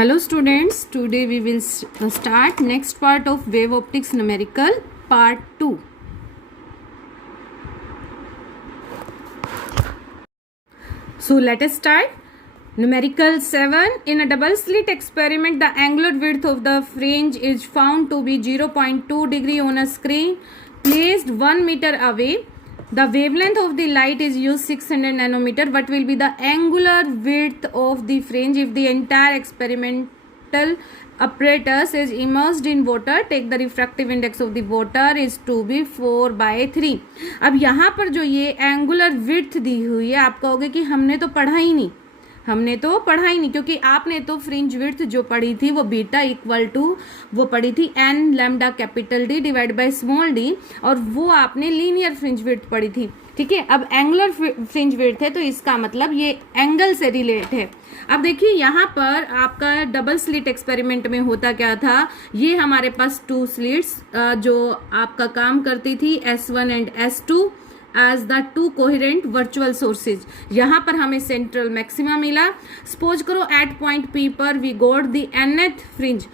Hello students, today we will start next part of wave optics numerical part 2. So let us start. Numerical 7. In a double slit experiment, the angular width of the fringe is found to be 0.2 degree on a screen placed 1 meter away. The wavelength of the light is used 600 nanometer. What will be the angular width of the fringe if the entire experimental apparatus is immersed in water? Take the refractive index of the water is to be 4/3. अब यहाँ पर जो ये angular width दी हुई है, आप कहोगे कि हमने तो पढ़ा ही नहीं, क्योंकि आपने तो फ्रिंज विड्थ जो पढ़ी थी वो बीटा इक्वल टू वो पढ़ी थी n lambda capital D divide by small D, और वो आपने लीनियर फ्रिंज विड्थ पढ़ी थी. ठीक है, अब एंगुलर फ्रिंज विड्थ है तो इसका मतलब ये एंगल से रिलेट है. अब देखिए यहाँ पर आपका डबल स्लिट एक्सपेरिमेंट में होता क्या था, ये हमारे पास 2 स्लिट्स जो आपका काम करती थी S1 and S2 as the 2 coherent virtual sources. यहाँ पर हमें सेंट्रल मैक्सिमा मिला. सपोज करो एट पॉइंट P पर we got the nth fringe.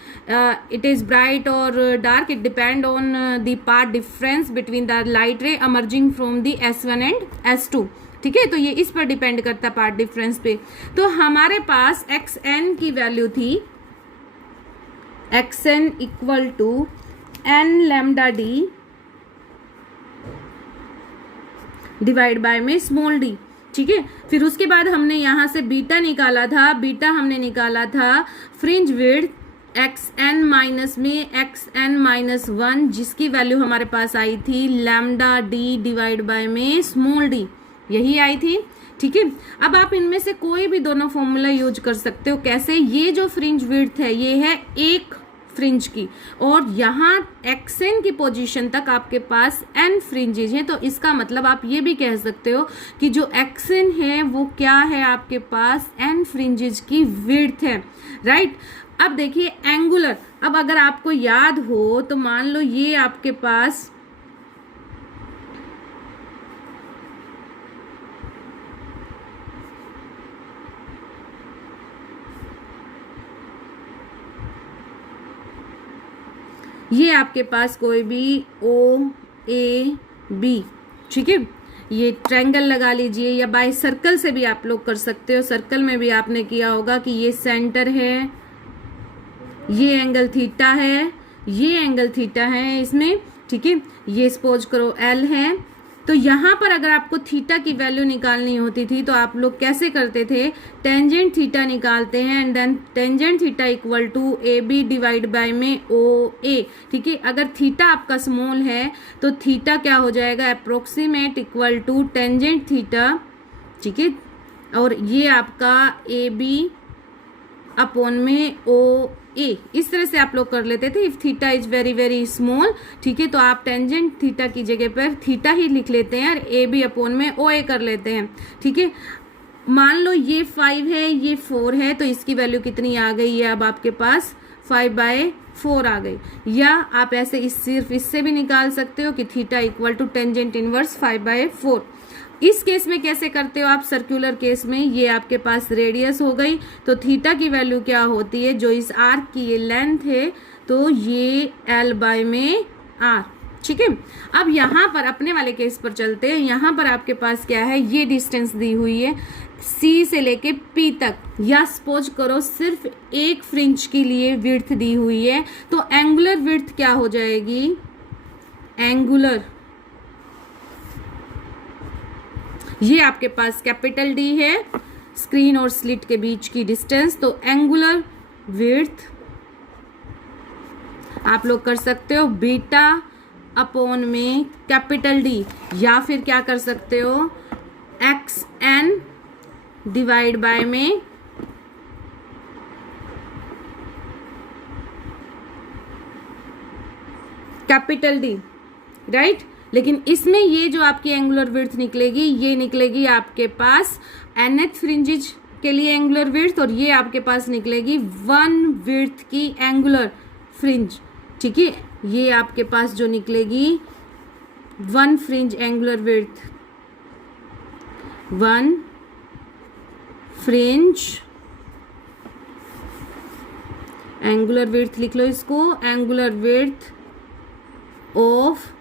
It is bright और dark, it depend on the path difference between the light ray emerging from the S1 and S2. ठीक है, तो ये इस पर डिपेंड करता पाथ डिफरेंस पे. तो हमारे पास xn की वैल्यू थी xn equal to n lambda D divide by में स्मॉल डी. ठीक है, फिर उसके बाद हमने यहाँ से बीटा निकाला था. बीटा हमने निकाला था फ्रिंज विड्थ xn माइनस में xn-1, जिसकी वैल्यू हमारे पास आई थी लैम्डा डी डिवाइड बाय में स्मॉल डी, यही आई थी. ठीक है, अब आप इनमें से कोई भी दोनों फॉर्मूला यूज कर सकते हो. कैसे? ये जो फ्रिंज विड्थ है ये है एक फ्रिंज की, और यहाँ xn की पोजीशन तक आपके पास n फ्रिंजेज हैं, तो इसका मतलब आप ये भी कह सकते हो कि जो xn है वो क्या है, आपके पास n फ्रिंजेज की विड्थ है. राइट. अब देखिए एंगुलर, अब अगर आपको याद हो तो मान लो ये आपके पास ये आपके पास कोई भी OAB, ठीक है, ये ट्रायंगल लगा लीजिए, या बाय सर्कल से भी आप लोग कर सकते हो. सर्कल में भी आपने किया होगा कि ये सेंटर है, ये एंगल थीटा है, ये एंगल थीटा है इसमें. ठीक है, ये सपोज करो L है. तो यहाँ पर अगर आपको थीटा की वैल्यू निकालनी होती थी तो आप लोग कैसे करते थे, टेंजेंट थीटा निकालते हैं and then tangent theta equal to AB divide by में OA. ठीक है, अगर थीटा आपका स्मॉल है तो थीटा क्या हो जाएगा, approximate equal to tangent theta. ठीक है, और ये आपका AB अपॉन में OA. इस तरह से आप लोग कर लेते थे if theta is very very small. ठीक है, तो आप टेंजेंट थीटा की जगह पर थीटा ही लिख लेते हैं और AB अपॉन में OA कर लेते हैं. ठीक है, मान लो ये 5 है, ये 4 है, तो इसकी वैल्यू कितनी आ गई है, अब आपके पास 5/4 आ गई. या आप ऐसे सिर्फ इससे भी निकाल सकते हो कि theta equal to tangent inverse 5/4. इस केस में कैसे करते हो आप, सर्कुलर केस में ये आपके पास रेडियस हो गई, तो थीटा की वैल्यू क्या होती है, जो इस आर्क की ये लेंथ है, तो ये L बाय में R. ठीक है, अब यहाँ पर अपने वाले केस पर चलते हैं. यहाँ पर आपके पास क्या है, ये डिस्टेंस दी हुई है C से लेके P तक, या सपोज करो सिर्फ एक फ्रिंज के लिए विड्थ दी हुई है, तो एंगुलर विड्थ क्या हो जाएगी, एंगुलर, ये आपके पास कैपिटल D है, स्क्रीन और स्लिट के बीच की डिस्टेंस, तो एंगुलर विड्थ आप लोग कर सकते हो बीटा अपॉन में कैपिटल D, या फिर क्या कर सकते हो xn डिवाइड बाय में कैपिटल D. राइट. लेकिन इसमें ये जो आपकी एंगुलर विड्थ निकलेगी, ये निकलेगी आपके पास nth फ्रिंजेज के लिए एंगुलर विड्थ, और ये आपके पास निकलेगी 1 विड्थ की एंगुलर फ्रिंज. ठीक है, ये आपके पास जो निकलेगी 1 fringe angular width, 1 fringe angular width लिख लो इसको, एंगुलर विड्थ ऑफ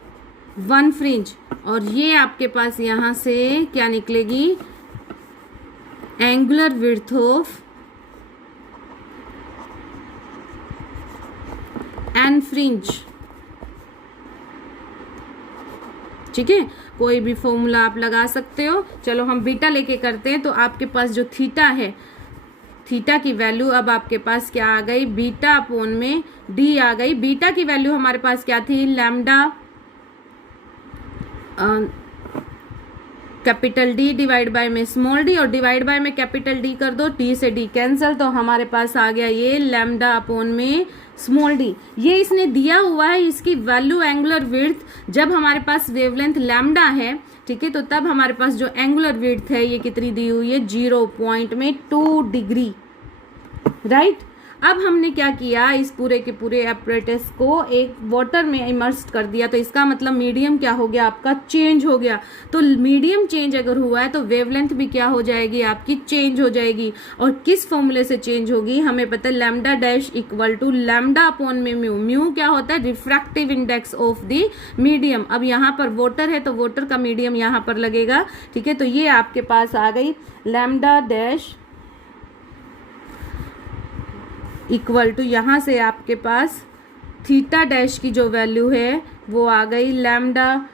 1 फ्रिंज, और ये आपके पास यहां से क्या निकलेगी, angular width of an fringe. ठीक है, कोई भी फॉर्मूला आप लगा सकते हो। चलो हम बीटा लेके करते हैं। तो आपके पास जो थीटा है, थीटा की वैल्यू अब आपके पास क्या आ गई, बीटा अपॉन में डी आ गई। बीटा की वैल्यू हमारे पास क्या थी, lambda capital D divide by में स्मॉल डी, और डिवाइड बाय में कैपिटल डी कर दो, टी से डी कैंसल, तो हमारे पास आ गया ये लैम्डा अपॉन में स्मॉल डी। ये इसने दिया हुआ है, इसकी वैल्यू एंगुलर विड्थ जब हमारे पास वेवलेंथ लैम्डा है, ठीक है, तो तब हमारे पास जो एंगुलर विड्थ है ये कितनी दी हुई है, 0.2 डिग्री, राइट। अब हमने क्या किया, इस पूरे के पूरे एपरेटस को एक वाटर में इमर्स कर दिया, तो इसका मतलब मीडियम क्या हो गया आपका, चेंज हो गया। तो मीडियम चेंज अगर हुआ है तो वेवलेंथ भी क्या हो जाएगी आपकी, चेंज हो जाएगी। और किस फॉर्मूले से चेंज होगी, हमें पता है lambda dash equal to lambda upon में म्यू। म्यू क्या होता है, refractive index of the medium. अब यहाँ पर वाटर है तो वाटर का मीडियम यहाँ पर लगेगा, ठीक है। तो ये आपके पास आ गई लैम्डा डैश इक्वल टू, यहाँ से आपके पास थीटा डैश की जो वैल्यू है वो आ गई लैम्डा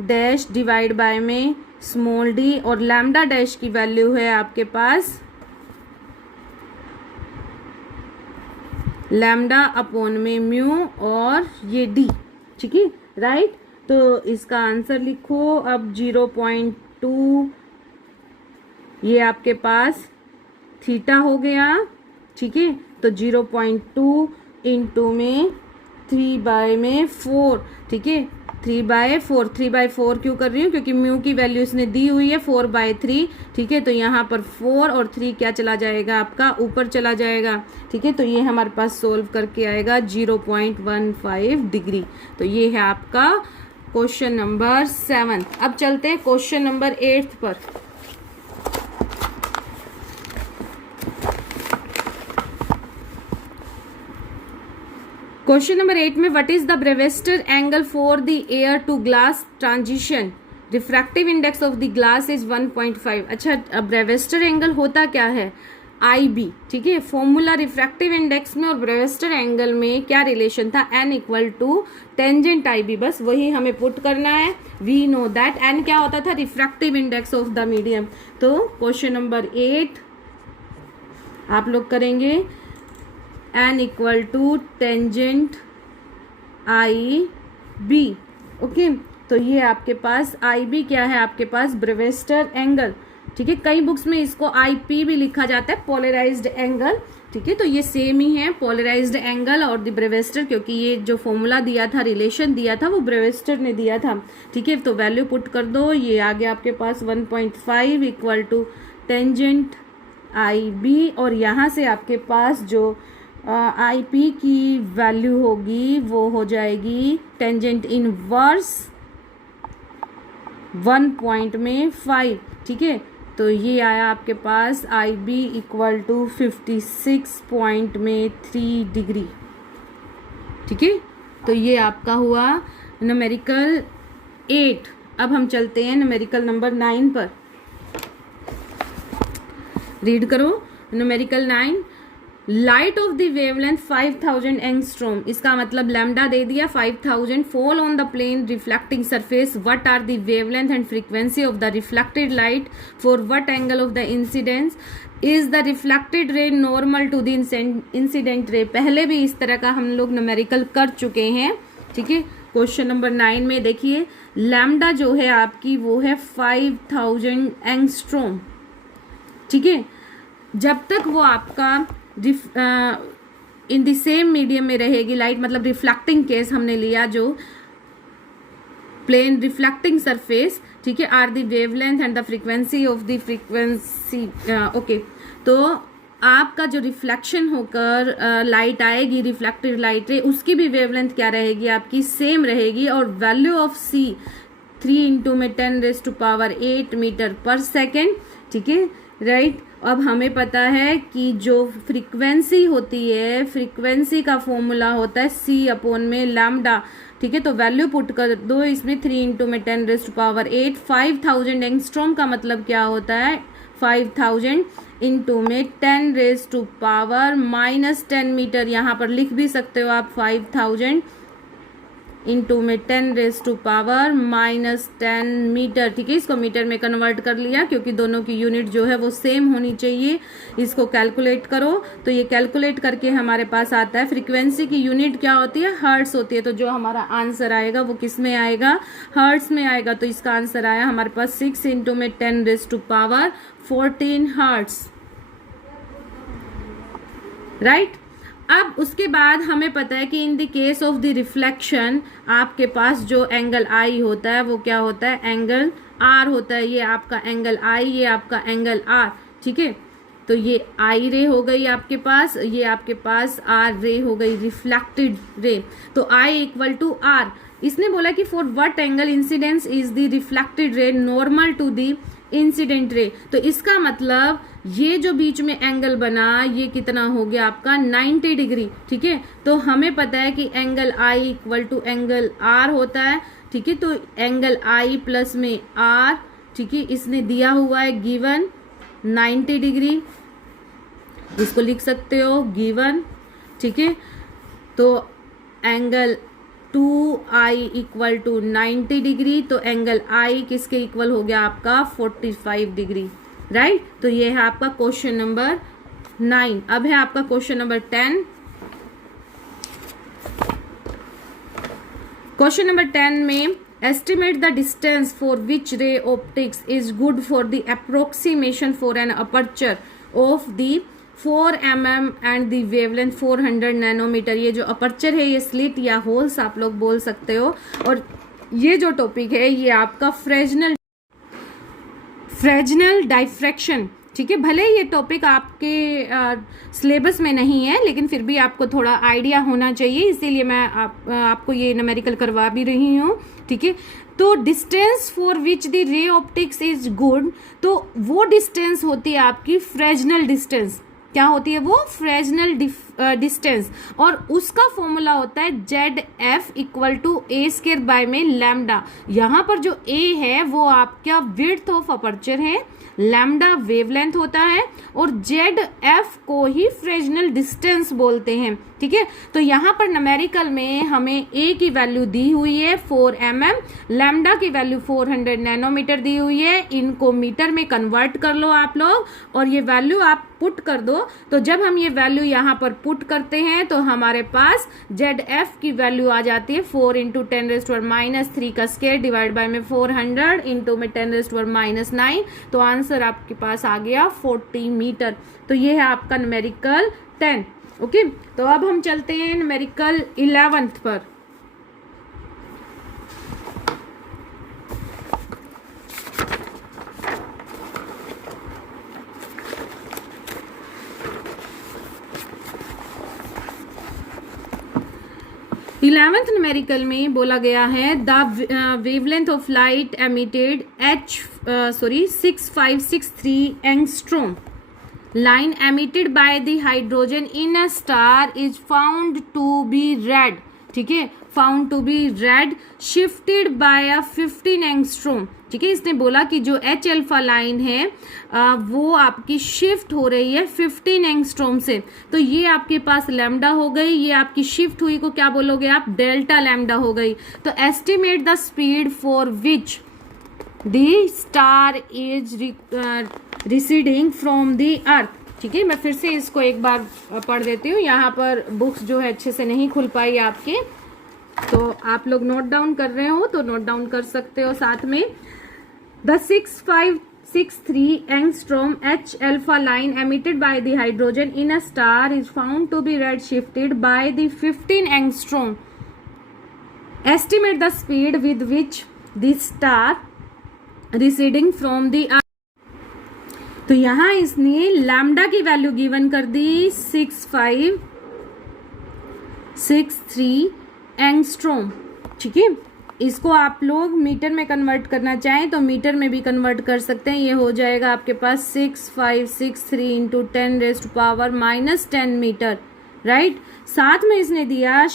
डैश डिवाइड बाय में स्मॉल डी, और लैम्डा डैश की वैल्यू है आपके पास लैम्डा अपॉन में म्यू और ये डी, ठीक है, राइट। तो इसका आंसर लिखो अब 0.2 ये आपके पास थीटा हो गया, ठीक है। तो 0.2 इंटू में 3/4, ठीक है, 3/4। 3/4 क्यों कर रही हूँ, क्योंकि म्यू की वैल्यू इसने दी हुई है 4/3, ठीक है। तो यहाँ पर 4 और 3 क्या चला जाएगा आपका, ऊपर चला जाएगा, ठीक है। तो ये हमारे पास सोल्व करके आएगा 0.15 डिग्री। तो ये है आपका क्वेश्चन नंबर 7। अब चलते हैं क्वेश्चन नंबर 8 पर। क्वेश्चन नंबर 8 में what is the Brewster angle for the air to glass transition, refractive index of the glass is 1.5। अच्छा, ब्रेवेस्टर एंगल होता क्या है, IB, ठीक है। फॉर्मूला रिफ्रैक्टिव इंडेक्स में और ब्रेवेस्टर एंगल में क्या रिलेशन था, n equal to tangent IB, बस वही हमें पुट करना है। वी नो दैट n क्या होता था, refractive index of the medium. तो क्वेश्चन नंबर 8 आप लोग करेंगे n equal to tangent IB, okay. तो ये आपके पास IB क्या है, आपके पास ब्रेवेस्टर एंगल, ठीक है। कई बुक्स में इसको IP भी लिखा जाता है, पोलराइज्ड एंगल, ठीक है। तो ये सेम ही है, पोलराइज्ड एंगल और द ब्रेवेस्टर, क्योंकि ये जो फॉर्मूला दिया था, रिलेशन दिया था, वो ब्रेवेस्टर ने दिया था, ठीक है। तो वैल्यू पुट कर दो, ये आ गया आपके पास 1.5 इक्वल टू टेंजेंट IB, और यहाँ से आपके पास जो IP की वैल्यू होगी वो हो जाएगी टेंजेंट इनवर्स 1.5, ठीक है। तो ये आया आपके पास IB इक्वल टू 56.3 डिग्री, ठीक है। तो ये आपका हुआ न्यूमेरिकल 8। अब हम चलते हैं न्यूमेरिकल नंबर 9 पर। रीड करो numerical 9। Light of the wavelength 5000 angstrom, इसका मतलब लैम्डा दे दिया 5000, fall on the plane reflecting surface, what are the wavelength and frequency of the reflected light, for what angle of the incidence, is the reflected ray normal to the incident ray. पहले भी इस तरह का हम लोग numerical कर चुके हैं, ठीक है। क्वेश्चन नंबर 9 में देखिए लैम्डा जो है आपकी वो है 5000 एंगस्ट्रॉम, ठीक है। जब तक वो आपका इन द सेम मीडियम में रहेगी लाइट, मतलब रिफ्लेक्टिंग केस हमने लिया जो प्लेन रिफ्लेक्टिंग सरफेस, ठीक है, are the wavelength and the frequency of the frequency, okay. तो आपका जो रिफ्लेक्शन होकर लाइट आएगी, रिफ्लेक्टेड लाइट रे, उसकी भी वेवलेंथ क्या रहेगी आपकी, सेम रहेगी। और वैल्यू ऑफ C 3 × 10⁻⁸ मीटर पर सेकेंड, ठीक है, राइट। अब हमें पता है कि जो फ्रीक्वेंसी होती है, फ्रीक्वेंसी का फॉर्मूला होता है C/λ। ठीक है, तो वैल्यू पुट कर दो इसमें, 3 × में 10⁸ 5000 एंगस्ट्रॉम का मतलब क्या होता है, 5000 इंटू में 10⁻⁻10 मीटर। यहाँ पर लिख भी सकते हो आप 5000 इंटू में 10⁻⁻10 मीटर। ठीक है, इसको मीटर में कन्वर्ट कर लिया क्योंकि दोनों की यूनिट जो है वो सेम होनी चाहिए। इसको कैलकुलेट करो तो ये कैलकुलेट करके हमारे पास आता है, फ्रीक्वेंसी की यूनिट क्या होती है, हर्ट्स होती है। तो जो हमारा आंसर आएगा वो किस में आएगा, हर्ट्स में आएगा। तो इसका आंसर आया हमारे पास 6 इंटू में 10⁻14 हर्ट्स, राइट। अब उसके बाद हमें पता है कि in the case of the reflection आपके पास जो एंगल आई होता है वो क्या होता है, एंगल आर होता है। ये आपका एंगल आई, ये आपका एंगल आर। ठीक है, तो ये आई रे हो गई आपके पास, ये आपके पास आर रे हो गई, रिफ्लेक्टेड रे। तो आई इक्वल टू आर। इसने बोला कि for what angle incidence is the reflected ray normal to the incident ray. तो इसका मतलब ये जो बीच में एंगल बना ये कितना हो गया आपका 90 डिग्री। ठीक है, तो हमें पता है कि angle I equal to angle R होता है। ठीक है, तो एंगल आई प्लस में आर, ठीक है, इसने दिया हुआ है गिवन 90 डिग्री, इसको लिख सकते हो गिवन। ठीक है, तो angle 2i equal to 90 degree, तो एंगल i किसके इक्वल हो गया आपका 45 डिग्री, राइट। तो ये है आपका क्वेश्चन नंबर 9। अब है आपका क्वेश्चन नंबर 10। क्वेश्चन नंबर 10 में estimate the distance for which ray optics is good for the approximation for an aperture of the 4 mm and the wavelength 400 nanometre. ये जो अपर्चर है ये स्लिट या होल्स आप लोग बोल सकते हो। और ये जो टॉपिक है ये आपका फ्रेजनल डाइफ्रैक्शन। ठीक है, भले ये टॉपिक आपके सिलेबस में नहीं है लेकिन फिर भी आपको थोड़ा आइडिया होना चाहिए, इसीलिए मैं आपको ये न्यूमेरिकल करवा भी रही हूँ। ठीक है, तो डिस्टेंस फॉर विच द रे ऑप्टिक्स इज गुड, तो वो डिस्टेंस होती है आपकी फ्रेजनल डिस्टेंस। क्या होती है वो, फ्रेजनल डिस्टेंस। और उसका फॉर्मूला होता है ZF equal to A² by में लैम्डा। यहाँ पर जो A है वो आपका विड्थ ऑफ अपर्चर है, लैम्डा वेवलेंथ होता है और ZF को ही फ्रेजनल डिस्टेंस बोलते हैं। ठीक है, तो यहाँ पर न्यूमेरिकल में हमें A की वैल्यू दी हुई है 4 mm, लैम्डा की वैल्यू 400 नैनोमीटर दी हुई है। इनको मीटर में कन्वर्ट कर लो आप लोग और ये वैल्यू आप पुट कर दो। तो जब हम ये वैल्यू यहाँ पर पुट करते हैं तो हमारे पास ZF की वैल्यू आ जाती है 4 इंटू 10⁻³ का स्क्वायर डिवाइड बाय में 400 इंटू में 10⁻⁹। तो आंसर आपके पास आ गया 40 मीटर। तो ये है आपका न्यूमेरिकल 10। ओके, तो अब हम चलते हैं न्यूमेरिकल 11th पर। इलेवेंथ न्यूमेरिकल में बोला गया है the wavelength of light emitted 6563 angstrom line emitted by the hydrogen in a star is found to be red। ठीक है, found to be red shifted by a 15 angstrom। ठीक है, इसने बोला कि जो H अल्फा लाइन है वो आपकी शिफ्ट हो रही है 15 एंगस्ट्रोम से। तो ये आपके पास लैम्डा हो गई, ये आपकी शिफ्ट हुई को क्या बोलोगे आप, डेल्टा लैम्डा हो गई। तो estimate the speed for which the star is receding from the earth. ठीक है, मैं फिर से इसको एक बार पढ़ देती हूँ। यहाँ पर बुक्स जो है अच्छे से नहीं खुल पाई आपके, तो आप लोग नोट डाउन कर रहे हो तो नोट डाउन कर सकते हो साथ में। The 6563 angstrom H alpha line emitted by the hydrogen in a star is found to be redshifted by the 15 angstrom। Estimate the speed with which this star receding from the earth। तो यहां इसने lambda की value given कर दी 6563 angstrom. ठीक है, इसको आप लोग मीटर में कन्वर्ट करना चाहें तो मीटर में भी कन्वर्ट कर सकते हैं। ये हो जाएगा आपके पास 6563 इंटू 10⁻⁻10 मीटर, राइट। साथ में इसने दिया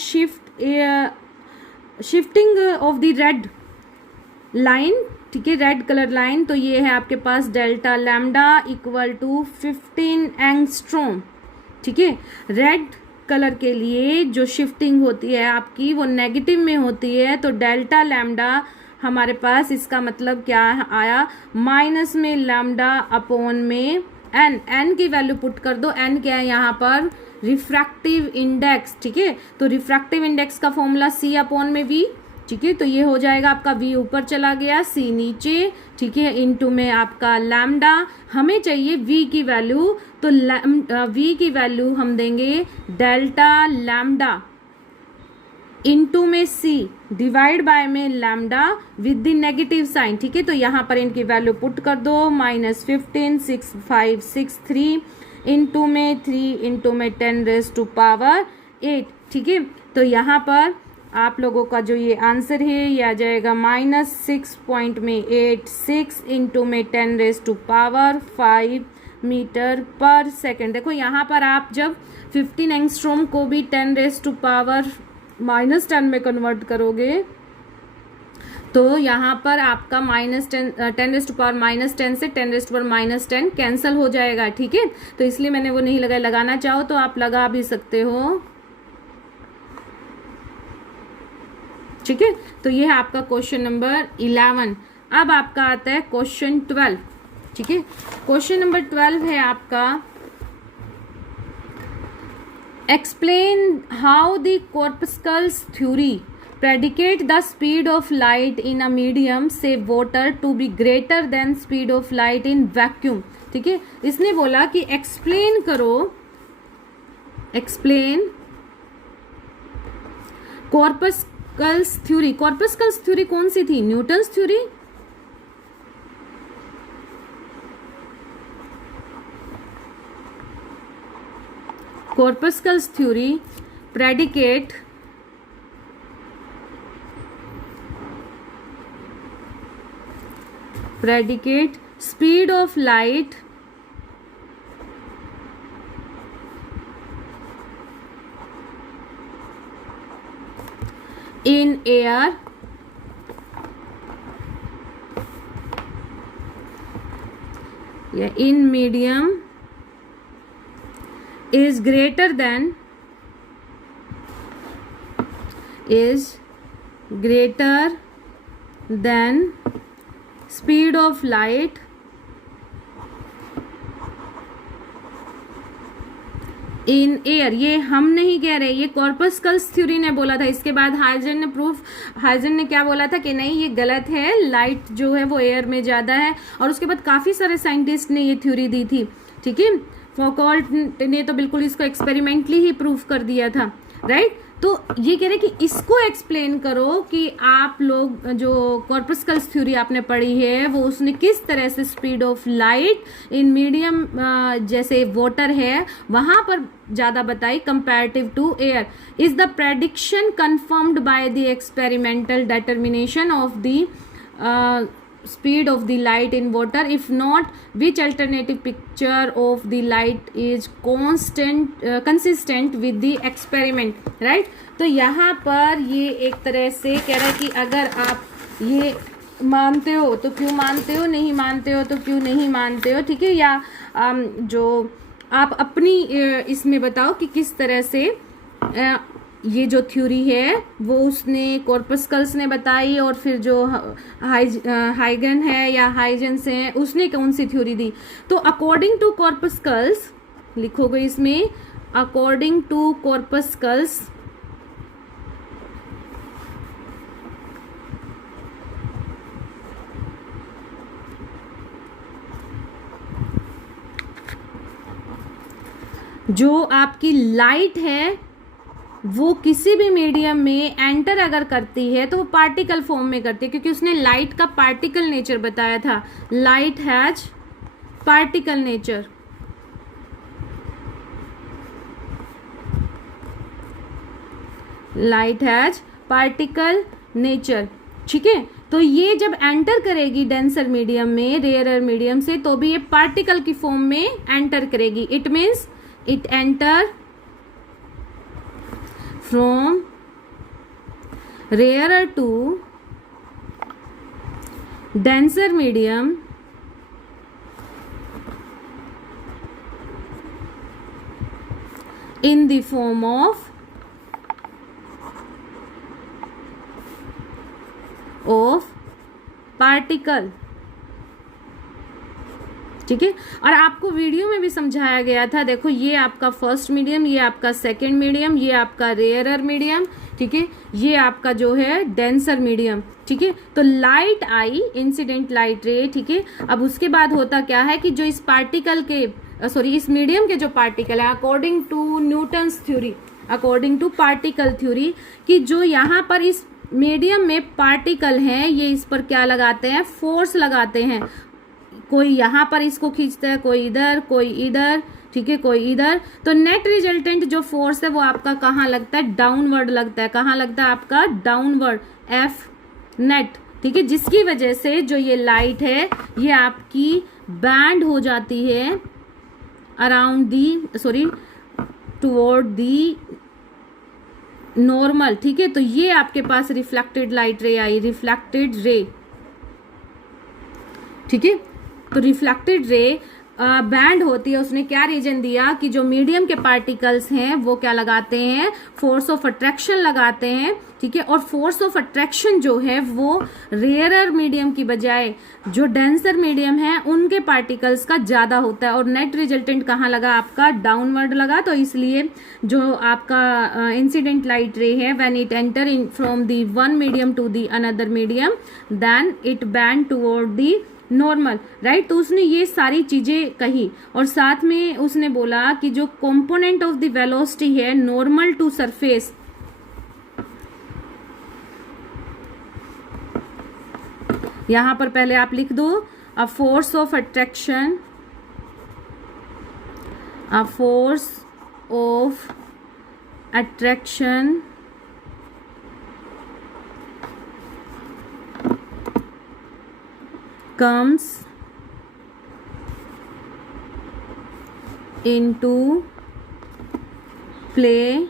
shifting of the red line, ठीक है, रेड कलर लाइन। तो ये है आपके पास delta lambda equal to 15 angstrom, ठीक है। रेड कलर के लिए जो शिफ्टिंग होती है आपकी वो नेगेटिव में होती है, तो डेल्टा लैम्डा हमारे पास इसका मतलब क्या आया, माइनस में लैम्डा अपॉन में एन, एन की वैल्यू पुट कर दो। एन क्या है यहाँ पर, रिफ्रैक्टिव इंडेक्स, ठीक है। तो रिफ्रैक्टिव इंडेक्स का फॉर्मूला सी अपॉन में वी, ठीक है। तो ये हो जाएगा आपका वी ऊपर चला गया, सी नीचे, ठीक है, इनटू में आपका लैम्डा। हमें चाहिए वी की वैल्यू, तो वी की वैल्यू हम देंगे डेल्टा लैम्डा इनटू में सी डिवाइड बाय में lambda with the negative sign, ठीक है। तो यहाँ पर इनकी वैल्यू पुट कर दो, -15 6563 इनटू में 3 इनटू में 10⁻8, ठीक है। तो यहाँ पर आप लोगों का जो ये आंसर है ये आ जाएगा -6.86 इंटू में 10⁻5 मीटर पर सेकेंड। देखो यहाँ पर आप जब 15 एंगस्ट्रॉम को भी 10⁻−10 में कन्वर्ट करोगे तो यहाँ पर आपका -10⁻−10 से 10⁻−10 कैंसिल हो जाएगा, ठीक है। तो इसलिए मैंने वो नहीं लगाया, लगाना चाहो तो आप लगा भी सकते हो, ठीक है। तो ये है आपका क्वेश्चन नंबर 11। अब आपका आता है क्वेश्चन 12, ठीक है। क्वेश्चन नंबर 12 है आपका, explain how the corpuscles theory predicate the speed of light in a medium say water to be greater than speed of light in vacuum, ठीक है। इसने बोला कि एक्सप्लेन करो, explain corpuscles theory. Corpuscles theory कौन सी थी, Newton's theory, corpuscles theory predicate speed of light in air in medium is greater than speed of light in air. ये हम नहीं कह रहे, ये कॉर्पस्कल्स थ्योरी ने बोला था। इसके बाद हाइजन ने क्या बोला था कि नहीं ये गलत है, लाइट जो है वो एयर में ज्यादा है। और उसके बाद काफी सारे साइंटिस्ट ने ये थ्योरी दी थी, ठीक है। फौकॉल्ट ने तो बिल्कुल इसको एक्सपेरिमेंटली ही प्रूफ कर दिया था, राइट। तो ये कह रहे कि इसको एक्सप्लेन करो कि आप लोग जो कॉर्पस्कल्स थ्योरी आपने पढ़ी है वो उसने किस तरह से speed of light in medium जैसे वाटर है वहां पर ज्यादा बताई comparative to air. Is the prediction confirmed by the experimental determination of the speed of the light in water, if not which alternative picture of the light is consistent with the experiment, right। तो यहाँ पर ये एक तरह से कह रहा है कि अगर आप ये मानते हो तो क्यों मानते हो, नहीं मानते हो तो क्यों नहीं मानते हो, ठीक है। या जो आप अपनी इसमें बताओ कि किस तरह से ये जो थ्योरी है वो उसने कॉर्पस्कल्स ने बताई और फिर जो हाइगन है या हाइजेंस है उसने कौन सी थ्योरी दी। तो अकॉर्डिंग टू कॉर्पस्कल्स लिखोगे इसमें, अकॉर्डिंग टू कॉर्पस्कल्स जो आपकी लाइट है वो किसी भी मीडियम में एंटर अगर करती है तो वो पार्टिकल फॉर्म में करती है, क्योंकि उसने लाइट का पार्टिकल नेचर बताया था। Light has particle nature, light has particle nature, ठीक है। तो ये जब एंटर करेगी डेंसर मीडियम में रेयरर मीडियम से, तो भी ये पार्टिकल की फॉर्म में एंटर करेगी। It means it enter from rarer to denser medium in the form of particle। ठीक है। और आपको वीडियो में भी समझाया गया था, देखो ये आपका फर्स्ट मीडियम, ये आपका सेकंड मीडियम, ये आपका रेयरर मीडियम, ठीक है, ये आपका जो है डेंसर मीडियम। ठीक है। तो लाइट आई, इंसिडेंट लाइट रे, ठीक है। अब उसके बाद होता क्या है कि जो इस पार्टिकल के इस मीडियम के जो पार्टिकल है, according to Newton's theory, according to particle theory, कि जो यहाँ पर इस मीडियम में पार्टिकल हैं, ये इस पर क्या लगाते हैं, फोर्स लगाते हैं। कोई यहाँ पर इसको खींचता है, कोई इधर, कोई इधर, ठीक है, कोई इधर। तो नेट रिजल्टेंट जो फोर्स है वो आपका कहाँ लगता है, डाउनवर्ड लगता है। कहाँ लगता है आपका, डाउनवर्ड, एफ नेट। ठीक है। जिसकी वजह से जो ये लाइट है ये आपकी बैंड हो जाती है around the toward the normal. ठीक है। तो ये आपके पास रिफ्लेक्टेड लाइट रे आई, रिफ्लेक्टेड रे। ठीक है। तो रिफ्लेक्टेड रे बैंड होती है। उसने क्या रीजन दिया कि जो मीडियम के पार्टिकल्स हैं वो क्या लगाते हैं, फोर्स ऑफ अट्रैक्शन लगाते हैं। ठीक है। और फोर्स ऑफ अट्रैक्शन जो है वो रेयरर मीडियम की बजाय जो डेंसर मीडियम है उनके पार्टिकल्स का ज्यादा होता है। और नेट रिजल्टेंट कहाँ लगा आपका, डाउनवर्ड लगा। तो इसलिए जो आपका इंसिडेंट लाइट रे है, when it enter in from the one medium to the another medium, then it bend toward the normal, right. तो उसने ये सारी चीजें कही और साथ में उसने बोला कि जो कंपोनेंट ऑफ द वेलोसिटी है नॉर्मल टू सरफेस, यहां पर पहले आप लिख दो, a force of attraction, a force of attraction comes into play,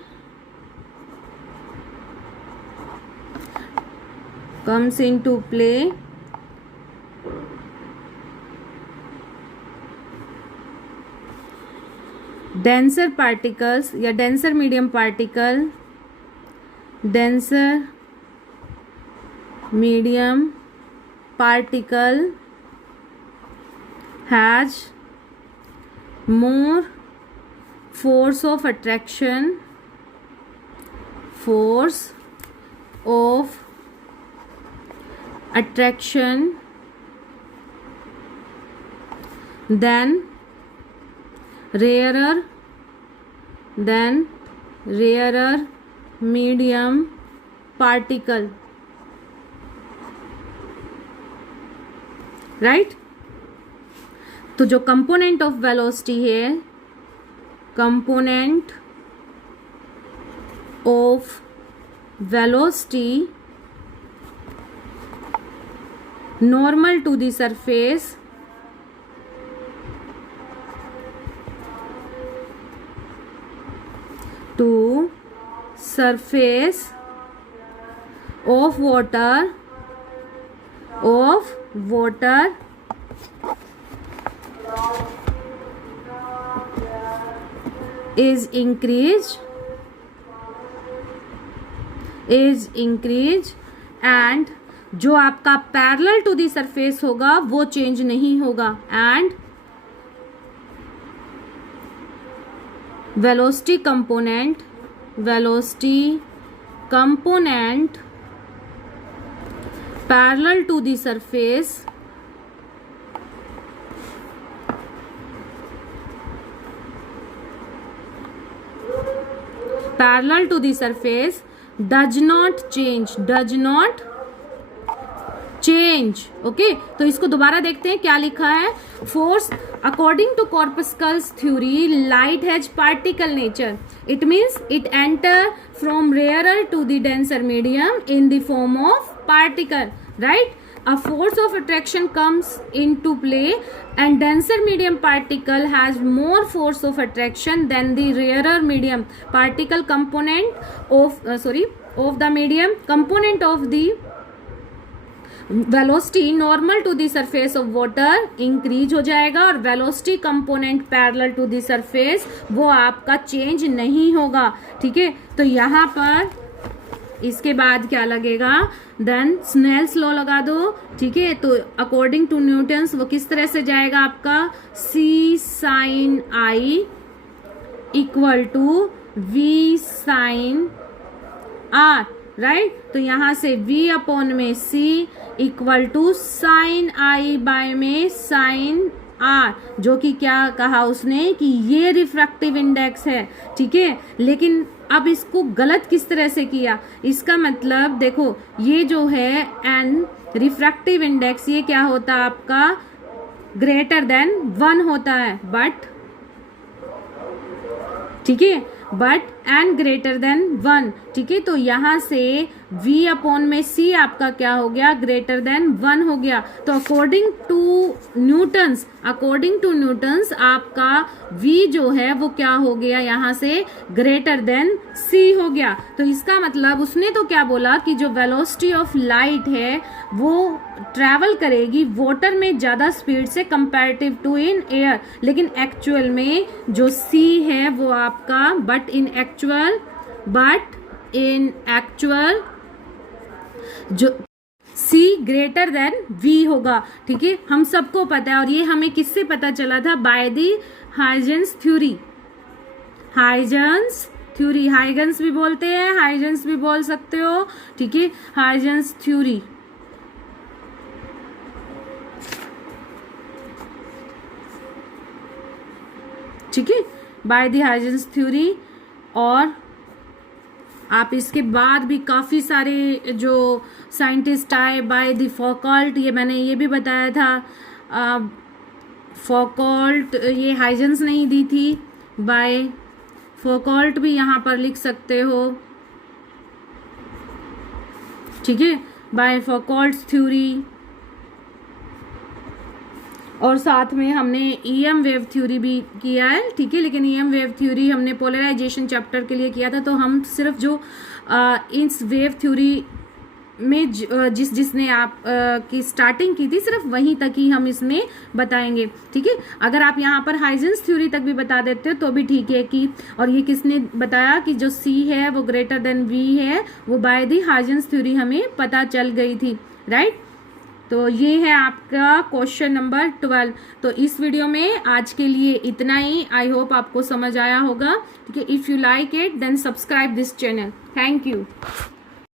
comes into play denser particles या denser medium particle, denser medium particle has more force of attraction, force of attraction than rarer medium particle, right. तो जो component of velocity है, component of velocity normal to the surface to surface of water is increased and जो आपका parallel to the surface होगा वो change नहीं होगा। And velocity component parallel to the surface does not change। Okay. तो इसको दोबारा देखते हैं क्या लिखा है। Force according to corpuscles theory, light has particle nature. It means it enter from rarer to the denser medium in the form of particle, right? A force of attraction comes into play, and denser medium particle has more force of attraction than the rarer medium particle component of the medium component of the velocity normal to the surface of water increase हो जाएगा, और velocity component parallel to the surface वो आपका change नहीं होगा, ठीक है। तो यहाँ पर इसके बाद क्या लगेगा, देन स्नेल्स लॉ लगा दो, ठीक है। तो अकॉर्डिंग टू न्यूटन्स वो किस तरह से जाएगा आपका, C sin I equal to V sin R, right. तो यहाँ से V अपॉन में C equal to sine I by में साइन R, जो कि क्या कहा उसने कि ये रिफ्रैक्टिव इंडेक्स है, ठीक है। लेकिन अब इसको गलत किस तरह से किया, इसका मतलब देखो ये जो है n रिफ्रैक्टिव इंडेक्स ये क्या होता है आपका, ग्रेटर देन 1 होता है, बट ठीक है, बट n ग्रेटर देन 1, ठीक है। तो यहाँ से V अपॉन में C आपका क्या हो गया, ग्रेटर देन 1 हो गया। तो अकॉर्डिंग टू न्यूटन्स आपका V जो है वो क्या हो गया, यहाँ से ग्रेटर देन C हो गया। तो इसका मतलब उसने तो क्या बोला कि जो वेलोसिटी ऑफ लाइट है वो ट्रैवल करेगी वाटर में ज़्यादा स्पीड से कंपैरेटिव टू इन एयर, लेकिन एक्चुअल में जो C है वो आपका बट इन एक्चुअल जो C ग्रेटर देन V होगा, ठीक है। हम सबको पता है, और ये हमें किससे पता चला था, by the Huygens theory. Huygens भी बोलते हैं, हाइजेंस भी बोल सकते हो, ठीक है, हाइजेंस थ्योरी। ठीक है, बाय दी हाइजेंस थ्योरी। और आप इसके बाद भी काफ़ी सारे जो साइंटिस्ट आए, बाय द फौकॉल्ट, ये मैंने ये भी बताया था, फौकॉल्ट ये हाइजेंस नहीं दी थी, बाय फौकॉल्ट भी यहाँ पर लिख सकते हो, ठीक है, बाय फौकॉल्ट्स थ्योरी। और साथ में हमने EM वेव थ्योरी भी किया है, ठीक है। लेकिन EM वेव थ्योरी हमने पोलराइजेशन चैप्टर के लिए किया था, तो हम सिर्फ जो इस वेव थ्योरी में जिसने आप की स्टार्टिंग की थी सिर्फ वहीं तक ही हम इसमें बताएंगे, ठीक है। अगर आप यहाँ पर हाइजेंस थ्योरी तक भी बता देते हो तो भी ठीक है कि, और ये किसने बताया कि जो C है वो ग्रेटर देन V है, वो बाय दी हाइजेंस थ्योरी हमें पता चल गई थी, राइट। तो ये है आपका क्वेश्चन नंबर 12। तो इस वीडियो में आज के लिए इतना ही। आई होप आपको समझ आया होगा, ठीक है। If you like it then subscribe this channel. Thank you.